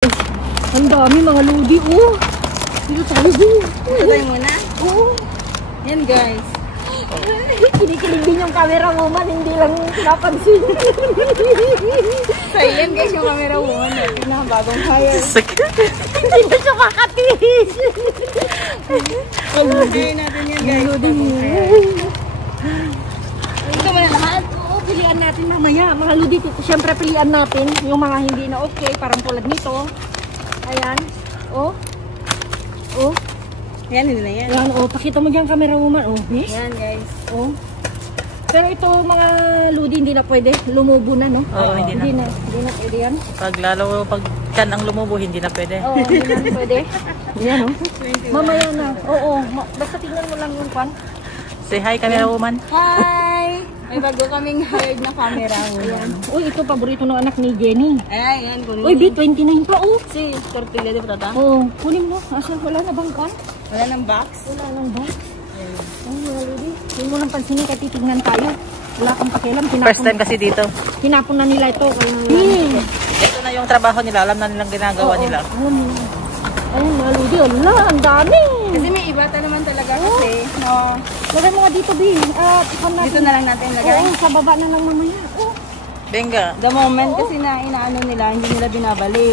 Ang dami mga lodi, oh. Dito tayo, oh. Dito tayo muna? Oo. Yan guys. Kinikilig din yung camera woman, hindi lang pinapansin. So yan guys yung camera woman natin na bagong hire. Hindi na siya makatiis. Pag-hire natin yan guys. Bagong hire. Ito mo na lahat. Oo, pilihan natin mamaya. Mga lodi, siyempre pilihan natin yung mga hindi na okay, parang tulad nito. Ayan. Oh. Oh. Yan, hindi na yan. Ayan, oh. Pakita mo dyan camera woman, oh. Eh? Yan guys. Oh. Pero ito mga lodi hindi na pwede. Lumubo na, no? Oo, hindi na. Hindi na pwede yan. Pag kan ang lumubo, hindi na pwede. Oo, hindi na pwede. Yan, oh. Mamaya na. Oo. Basta tingnan mo lang yung pan. Say hi, camera woman. Hi! May bago kaming hired na camera woman. Uy, ito paborito ng anak ni Jenny. Ay, yan. Kunin Uy, B29 pa, oh. si tortilla de patata. Oo, kunin mo. Asa, wala na bang pan? Wala ng box. Wala lang ba? Ay, mga lodi. Hindi mo lang pansinin kahit titignan tayo. Wala kang pakialam. First time kasi dito. Tinapon na nila ito. Ito na yung trabaho nila. Alam na nilang ginagawa nila. Alam mo. Ayun, mga lodi. Ala, ang dami. Kasi may iba naman talaga kasi. No. Lagay mo nga dito, B. Dito na lang natin lagay. Oo, sa baba na lang mamaya. Oh. Benga. The moment kasi na inaano nila, hindi nila binabalik.